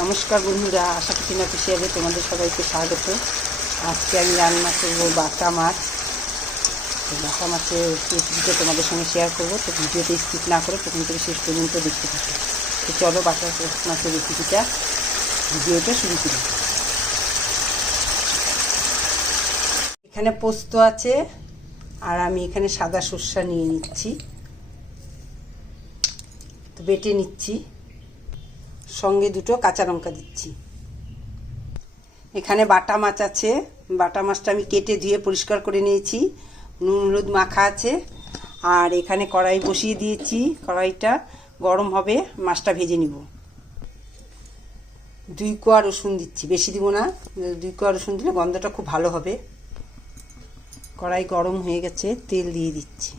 নমস্কার বন্ধুরা, আশা করি না খুশি হবে। তোমাদের সবাইকে স্বাগত। আজকে আমি রান্না করবো বাটা মাছ। বাটা মাছের রেসিপিটা তোমাদের সঙ্গে শেয়ার করবো। তো ভিডিওতে স্কিপ না করে প্রথম থেকে শেষ পর্যন্ত দেখতে থাকো। তো চলো বাটা মাছের ভিডিওটা শুরু করি। এখানে পোস্ত আছে আর আমি এখানে সাদা সর্ষা নিয়ে নিচ্ছি, তো বেটে নিচ্ছি। সঙ্গে দুটো কাঁচা লঙ্কা দিচ্ছি। এখানে বাটা মাছ আছে, বাটা মাছটা আমি কেটে ধুয়ে পরিষ্কার করে নিয়েছি। নুন হলুদ মাখা আছে। আর এখানে কড়াই বসিয়ে দিয়েছি, কড়াইটা গরম হবে, মাছটা ভেজে নিব। 2 কোয়া রসুন দিচ্ছি, বেশি দিব না। 2 কোয়া রসুন দিলে গন্ধটা খুব ভালো হবে। কড়াই গরম হয়ে গেছে, তেল দিয়ে দিচ্ছি।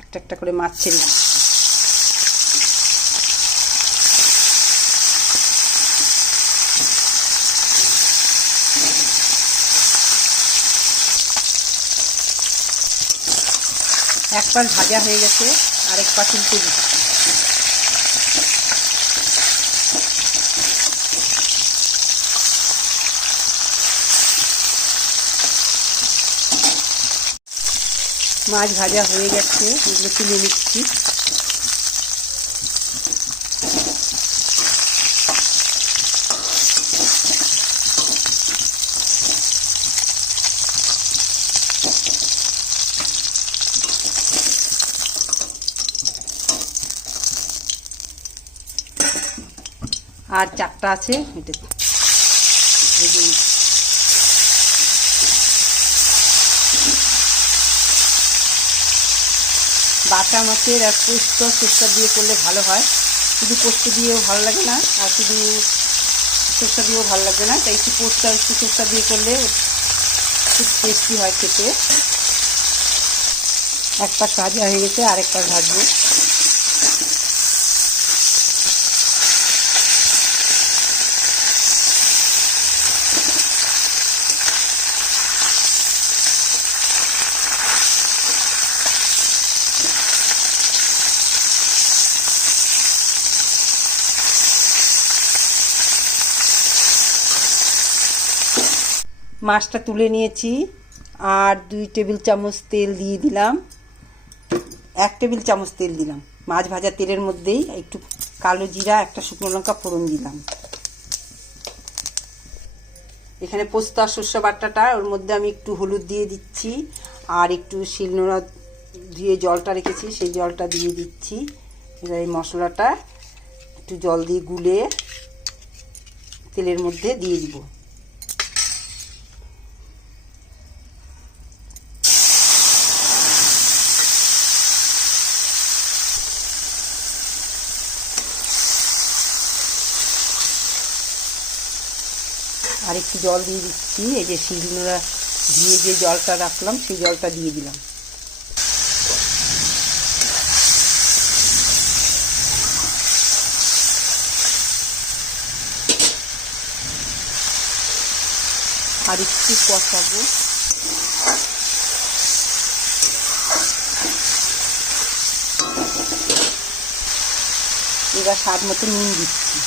একটা একটা করে মাছ ছেড়ে দিচ্ছি। এক পাশ ভাজা হয়ে গেছে, আরেক পাশ উল্টে দিচ্ছি। মাছ ভাজা হয়ে গেছে, এগুলো তুলে নিচ্ছি। আর 4টা আছে, এটা ভেজে নিচ্ছি। বাটা মাছের আর পোস্ত সর্ষা দিয়ে করলে ভালো হয়। শুধু পোস্ত দিয়েও ভালো লাগে না, আর শুধু সর্ষা দিয়েও ভালো লাগবে না। তাই একটু পোস্ত আর একটু সর্ষা দিয়ে করলে খুব টেস্টি হয় খেতে। এক পাশ ভাজা হয়ে গেছে, আরেক পাশ ভাজবো। মাছটা তুলে নিয়েছি, আর 2 টেবিল চামচ তেল দিয়ে দিলাম। 1 টেবিল চামচ তেল দিলাম। মাছ ভাজা তেলের মধ্যেই একটু কালো জিরা, একটা শুকনো লঙ্কা ফোড়ন দিলাম। এখানে পোস্ত আর সর্ষে বাটাটা, ওর মধ্যে আমি একটু হলুদ দিয়ে দিচ্ছি, আর একটু শিলনোড়া ধুয়ে জলটা রেখেছি, সেই জলটা দিয়ে দিচ্ছি। এবার এই মশলাটা একটু জল দিয়ে গুলে তেলের মধ্যে দিয়ে দিব। আর একটু জল দিয়ে দিচ্ছি। এই যে শিলনোড়া দিয়ে যে জলটা রাখলাম, সেই জলটা দিয়ে দিলাম। আর একটু কষাবো। এবার স্বাদ মতো নুন দিচ্ছি।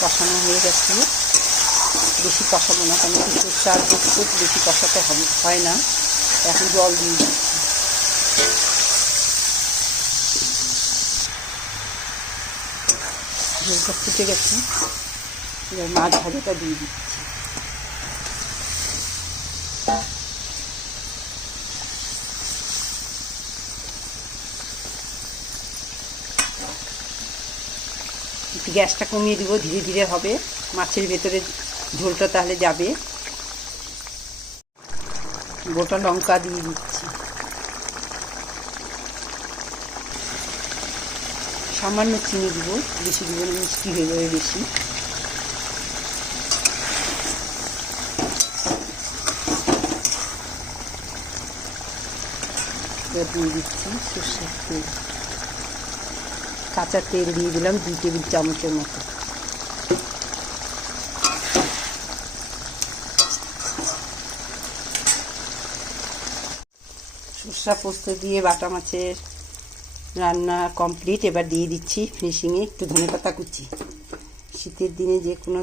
কষানো হয়ে গেছে, বেশি কষাবো না, কারণ সর্ষে আর পোস্ত বেশি কষাতে হয় না। এখন জল দিয়ে দিচ্ছি। ঝোলটা ফুটে গেছে, এবার মাছ ভাজাটা দিয়ে দিচ্ছি। একটু গ্যাসটা কমিয়ে দিব, ধীরে ধীরে হবে, মাছের ভেতরে ঝোলটা তাহলে যাবে। গোটা লঙ্কা দিয়ে দিচ্ছি। সামান্য চিনি দিব, বেশি দিব না, মিষ্টি হয়ে যাবে বেশি। এবার দিয়ে দিচ্ছি সর্ষের তেল, কাঁচা তেল দিয়ে দিলাম 2 টেবিল চামচের মতো। সর্ষা পোস্ত দিয়ে বাটা মাছের রান্না কমপ্লিট। এবার দিয়ে দিচ্ছি ফিনিশিংয়ে একটু ধনেপাতা কুচি। শীতের দিনে যে কোনো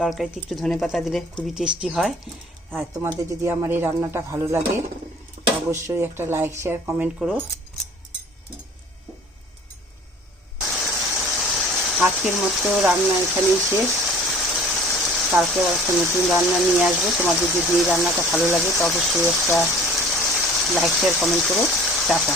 তরকারিতে একটু ধনেপাতা দিলে খুবই টেস্টি হয়। আর তোমাদের যদি আমার এই রান্নাটা ভালো লাগে অবশ্যই একটা লাইক শেয়ার কমেন্ট করো। আজকের মতো রান্না এখানেই শেষ। কালকে একটা নতুন রান্না নিয়ে আসবো। তোমাদের যদি এই রান্নাটা ভালো লাগে তো অবশ্যই একটা লাইক শেয়ার কমেন্ট করো। টাটা।